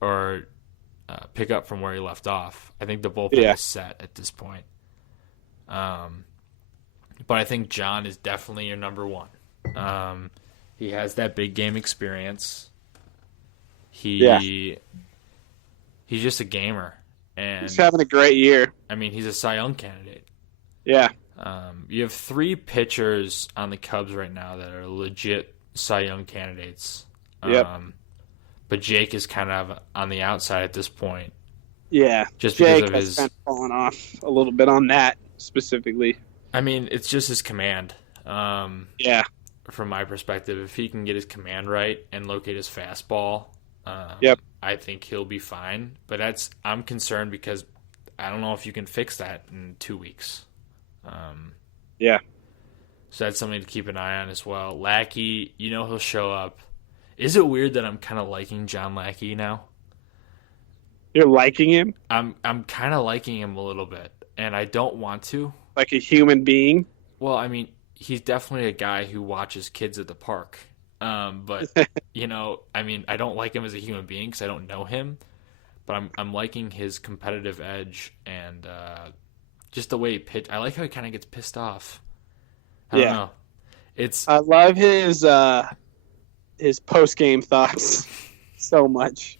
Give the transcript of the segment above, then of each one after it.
or pick up from where he left off. I think the bullpen Yeah. is set at this point. Um, but I think John is definitely your number one. He has that big game experience. Yeah. He's just a gamer, He's and having a great year. I mean he's a Cy Young candidate. Yeah. You have three pitchers on the Cubs right now that are legit Cy Young candidates. Yep. But Jake is kind of on the outside at this point, Yeah. just because Jake of has his. kind of fallen off a little bit on that specifically. I mean, it's just his command. Yeah. From my perspective, if he can get his command right and locate his fastball, Yep. I think he'll be fine. But I'm concerned because I don't know if you can fix that in 2 weeks. Yeah. So that's something to keep an eye on as well. Lackey, he'll show up. Is it weird that I'm kind of liking John Lackey now? You're liking him I'm kind of liking him a little bit, and I don't want to. like a human being. Well, I mean, he's definitely a guy who watches kids at the park. But I mean, I don't like him as a human being because I don't know him. But I'm liking his competitive edge and just the way he pitch. I like how he kind of gets pissed off. I don't Yeah. know. It's I love his post game thoughts so much.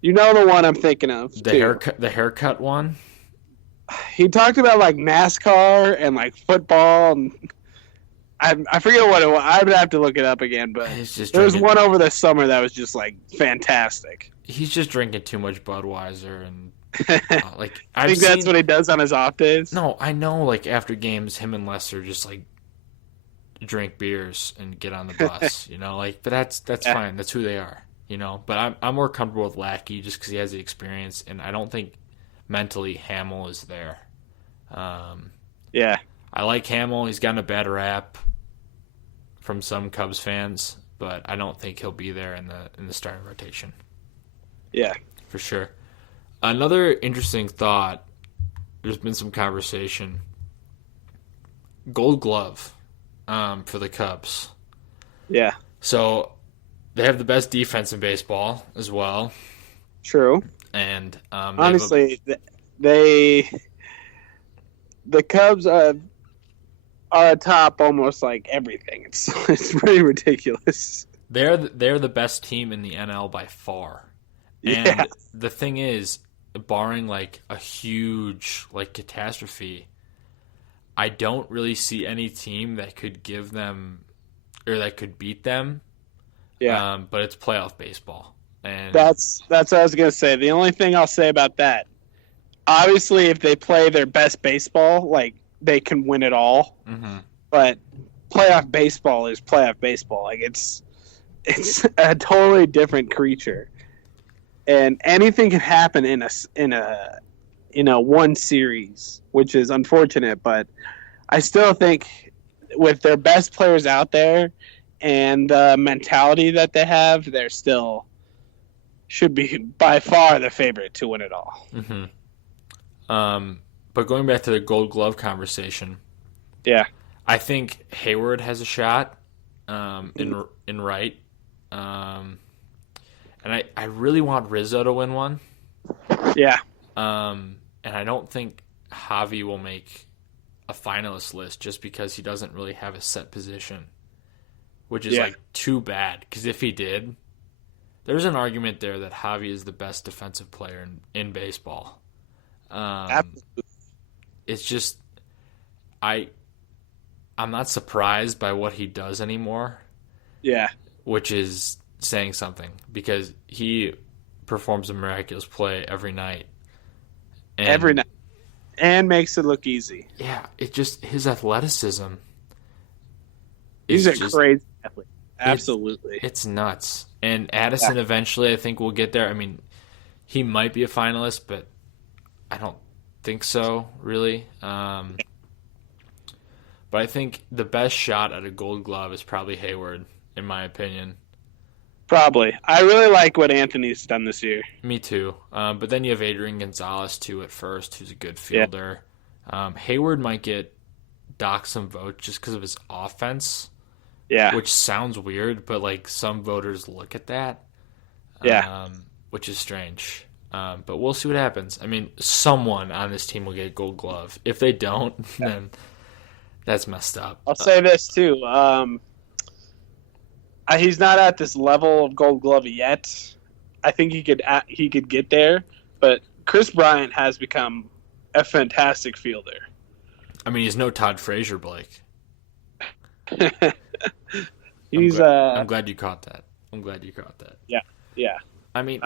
You know the one I'm thinking of the too. haircut one. He talked about like NASCAR and like football, and I forget what it was. I would have to look it up again, but He's just there was drinking. one over the summer that was just like fantastic. He's just drinking too much Budweiser and like I I've think that's seen. what he does on his off days. No, I know. Like after games, him and Lester just like drink beers and get on the bus. But that's Yeah. fine. That's who they are. But I'm more comfortable with Lackey just because he has the experience, and I don't think mentally Hamill is there. Yeah, I like Hamill. He's gotten a bad rap from some Cubs fans, but I don't think he'll be there in the starting rotation yeah, for sure. Another interesting thought. There's been some conversation. Gold Glove for the Cubs. yeah. So they have the best defense in baseball as well, True. and they have Honestly, they the Cubs are atop almost like everything. It's pretty ridiculous. they're the best team in the NL by far. And Yeah, the thing is, barring like a huge like catastrophe, I don't really see any team that could give them or that could beat them. yeah. But it's playoff baseball, and That's what I was gonna say. The only thing I'll say about that, obviously, if they play their best baseball, like they can win it all. Mhm. But playoff baseball is playoff baseball. Like it's a totally different creature, and anything can happen in a one series, which is unfortunate. But I still think with their best players out there and the mentality that they have, they're still should be by far the favorite to win it all. Mhm. But going back to the Gold Glove conversation, Yeah, I think Hayward has a shot in right, and I really want Rizzo to win one. yeah, And I don't think Javi will make a finalist list just because he doesn't really have a set position, which is Yeah. like too bad. Because if he did, there's an argument there that Javi is the best defensive player in baseball. absolutely. It's just I'm not surprised by what he does anymore, Yeah, which is saying something because he performs a miraculous play every night. And every night, and makes it look easy. yeah, it just his athleticism He's is a just crazy athlete. Absolutely. it's nuts. And Addison eventually I think will get there. I mean, he might be a finalist, but I don't think so, really. But I think the best shot at a Gold Glove is probably Hayward, in my opinion. Probably. I really like what Anthony's done this year. Me too. But then you have Adrian Gonzalez too at first, who's a good Yeah. fielder. Hayward might get docked some votes just because of his offense, Yeah. which sounds weird, but like some voters look at that. Yeah. which is strange. But we'll see what happens. I mean, someone on this team will get a Gold Glove. If they don't, then that's messed up. I'll say this too. He's not at this level of Gold Glove yet. I think he could get there, but Chris Bryant has become a fantastic fielder. I mean, he's no Todd Frazier, Blake. I'm glad you caught that. Yeah, yeah. I mean,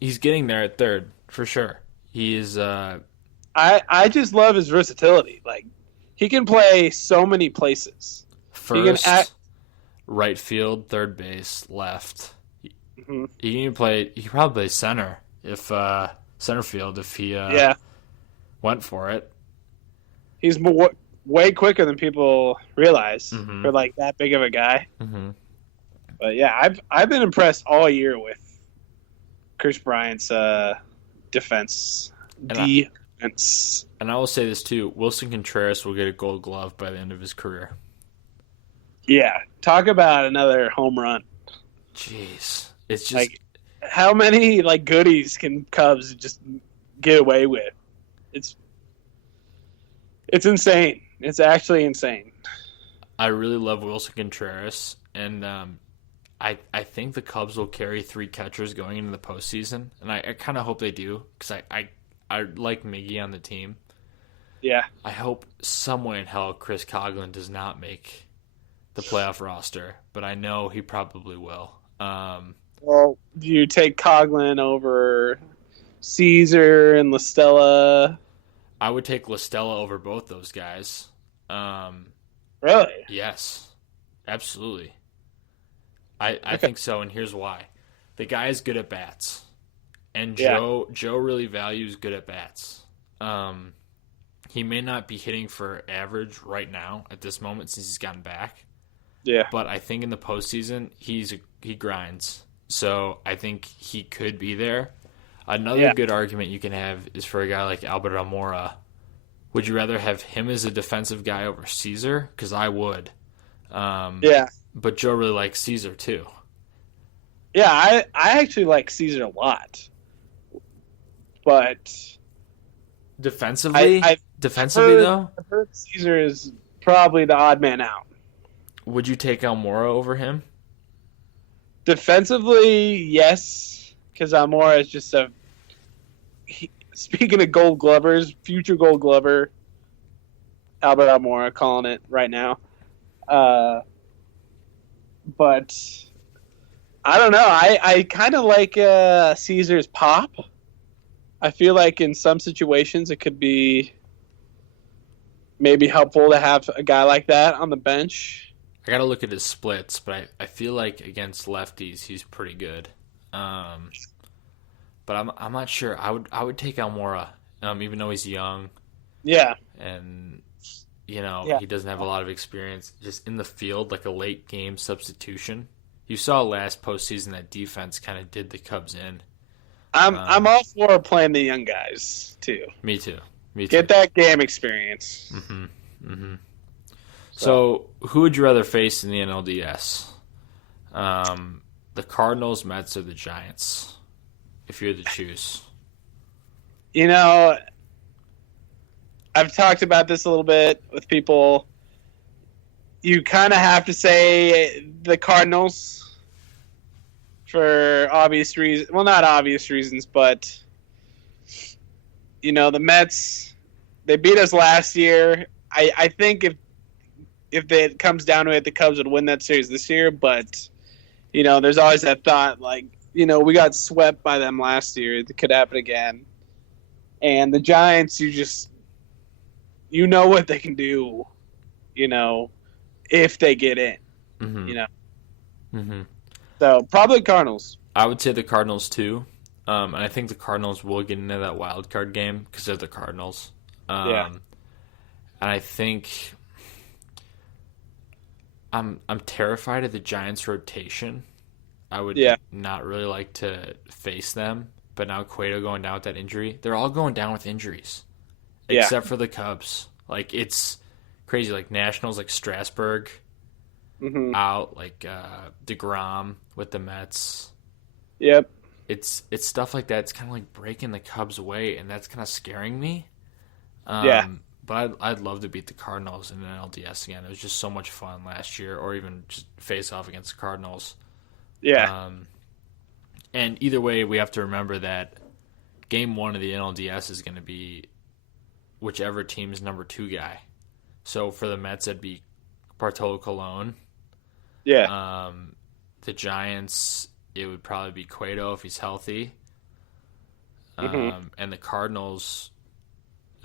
he's getting there at third for sure. He is. I just love his versatility. Like, he can play so many places. First, right field, third base, left. Mm-hmm. He can play. He could probably play center if center field if he went for it. He's way quicker than people realize for like that big of a guy. Mm-hmm. But yeah, I've been impressed all year with Chris Bryant's defense. And I will say this too: Wilson Contreras will get a Gold Glove by the end of his career. Yeah, talk about another home run. Jeez, it's just like how many like goodies can Cubs just get away with? It's insane. It's actually insane. I really love Wilson Contreras, and I think the Cubs will carry 3 catchers going into the postseason, and I kind of hope they do because I like Miggy on the team. Yeah. I hope some way in hell Chris Coghlan does not make the playoff roster, but I know he probably will. Well, do you take Coghlan over Caesar and LaStella? I would take LaStella over both those guys. Really? Yes, absolutely. I think so, and here's why. The guy is good at Bats, and Joe really values good at Bats. He may not be hitting for average right now at this moment since he's gotten back. Yeah. But I think in the postseason he grinds. So I think he could be there. Another good argument you can have is for a guy like Albert Almora. Would you rather have him as a defensive guy over Caesar? Because I would. But Joe really likes Caesar too. Yeah, I actually like Caesar a lot. But defensively, though, I've heard Caesar is probably the odd man out. Would you take Almora over him? Defensively, yes, because Almora is just speaking of Gold Glovers, future Gold Glover, Albert Almora, calling it right now. But I don't know. I kind of like Caesar's pop. I feel like in some situations it could be maybe helpful to have a guy like that on the bench. I got to look at his splits, but I feel like against lefties he's pretty good. But I'm not sure. I would take Almora, even though he's young. Yeah. And he doesn't have a lot of experience just in the field, like a late game substitution. You saw last postseason that defense kind of did the Cubs in. I'm all for playing the young guys too. Me too. Get that game experience. Mm-hmm. Mm-hmm. So who would you rather face in the NLDS? The Cardinals, Mets, or the Giants? If you had to choose. I've talked about this a little bit with people. You kind of have to say the Cardinals for obvious reasons. Well, not obvious reasons, but the Mets, they beat us last year. I think if it comes down to it, the Cubs would win that series this year. But there's always that thought, like we got swept by them last year. It could happen again. And the Giants, you know what they can do, if they get in, Mm-hmm. So probably Cardinals. I would say the Cardinals too, and I think the Cardinals will get into that wild card game because they're the Cardinals. And I think I'm terrified of the Giants' rotation. I would not really like to face them, but now Cueto going down with that injury, they're all going down with injuries. Except for the Cubs. Like, it's crazy. Like, Nationals, like Strasburg out, like DeGrom with the Mets. Yep. it's stuff like that. It's kind of like breaking the Cubs away, and that's kind of scaring me. Yeah. But I'd love to beat the Cardinals in an LDS again. It was just so much fun last year, or even just face off against the Cardinals. Yeah. And either way, we have to remember that Game 1 of the NLDS is going to be whichever team's number 2 guy. So for the Mets, it'd be Bartolo Colon. Yeah. The Giants, it would probably be Cueto if he's healthy. Mm-hmm. And the Cardinals,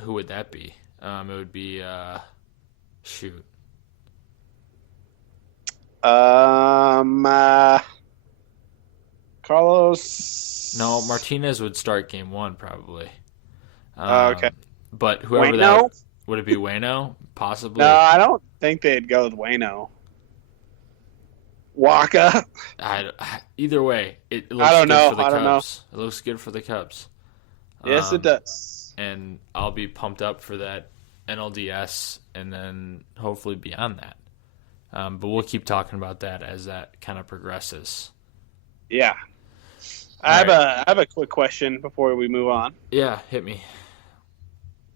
who would that be? It would be shoot. Carlos. No, Martinez would start Game 1 probably. Okay. But whoever Waino? that would it be Waino? Possibly. No, I don't think they'd go with Waino. Waka. Either way, it looks I don't good know. for the I don't know. Cubs. It looks good for the Cubs. Yes, it does. And I'll be pumped up for that NLDS and then hopefully beyond that. But we'll keep talking about that as that kind of progresses. Yeah. I have a quick question before we move on. Yeah, hit me.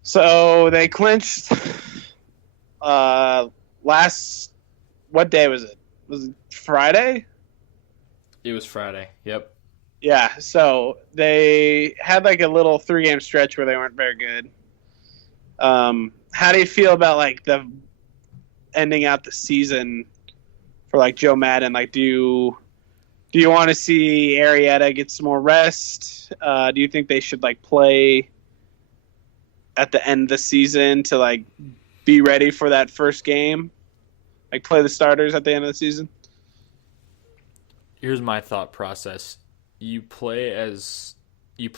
So they clinched last, what day was it? Was it Friday? It was Friday. Yep. Yeah, so they had like a little 3-game stretch where they weren't very good. How do you feel about like the ending out the season for like Joe Madden? Like, do you want to see Arrieta get some more rest? Do you think they should like play at the end of the season to like be ready for that first game? Like play the starters at the end of the season? Here's my thought process. You play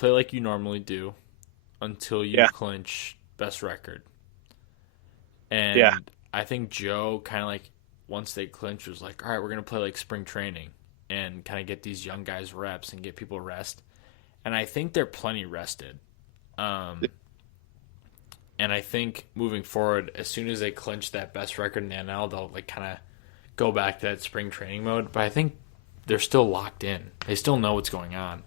like you normally do until you clinch best record. And I think Joe kind of like once they clinched was like, all right, we're going to play like spring training and kind of get these young guys reps and get people rest. And I think they're plenty rested. And I think moving forward, as soon as they clinch that best record in the NL, they'll like kind of go back to that spring training mode. But I think they're still locked in. They still know what's going on.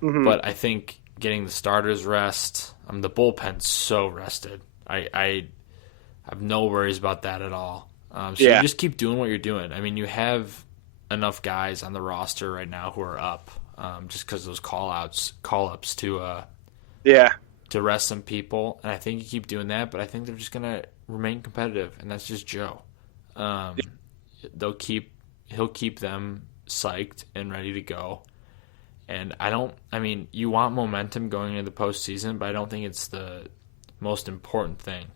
But I think getting the starters rest, the bullpen's so rested. I have no worries about that at all. You just keep doing what you're doing. I mean, you have enough guys on the roster right now who are up just because those call-ups to rest some people. And I think you keep doing that, but I think they're just going to remain competitive, and that's just Joe. He'll keep them psyched and ready to go. And you want momentum going into the postseason, but I don't think it's the most important thing.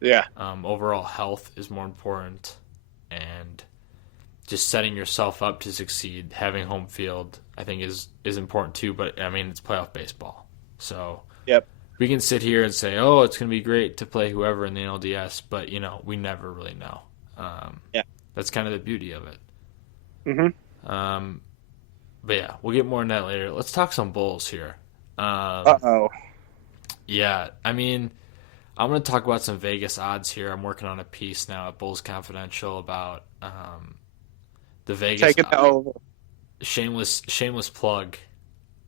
Yeah. Overall health is more important, and just setting yourself up to succeed, having home field, I think is important too. But I mean, it's playoff baseball, so we can sit here and say, "Oh, it's going to be great to play whoever in the NLDS," but we never really know. That's kind of the beauty of it. Mm-hmm. But yeah, we'll get more on that later. Let's talk some Bulls here. Yeah, I mean, I'm going to talk about some Vegas odds here. I'm working on a piece now at Bulls Confidential about the Vegas. Take it over. Shameless plug,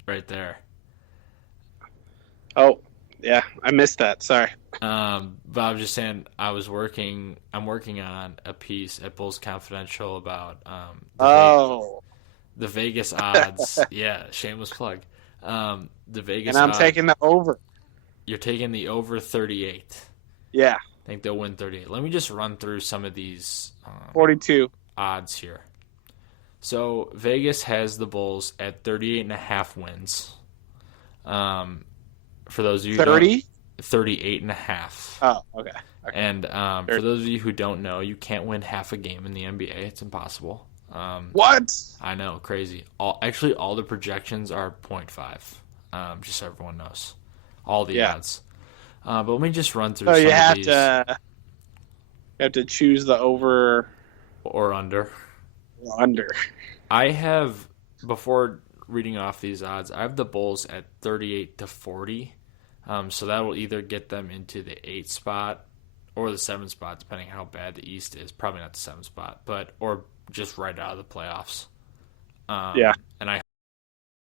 right there. Oh, yeah, I missed that. Sorry. But I was just saying, I'm working on a piece at Bulls Confidential about the Vegas odds. Yeah, shameless plug. The Vegas and I'm odds. taking the over. You're taking the over 38. Yeah. I think they'll win 38. Let me just run through some of these 42 odds here. So Vegas has the Bulls at 38.5 wins. For those of you 30? 38.5. Oh, okay. And for those of you who don't know, you can't win half a game in the NBA. It's impossible. What? I know, crazy. All the projections are 0.5. Just so everyone knows. All the odds. But let me just run through some of these. You have to choose the over or under. Under. I have, before reading off these odds, I have the Bulls at 38-40. So that will either get them into the 8th spot or the 7th spot, depending on how bad the East is. Probably not the 7th spot, or just right out of the playoffs. Yeah. And I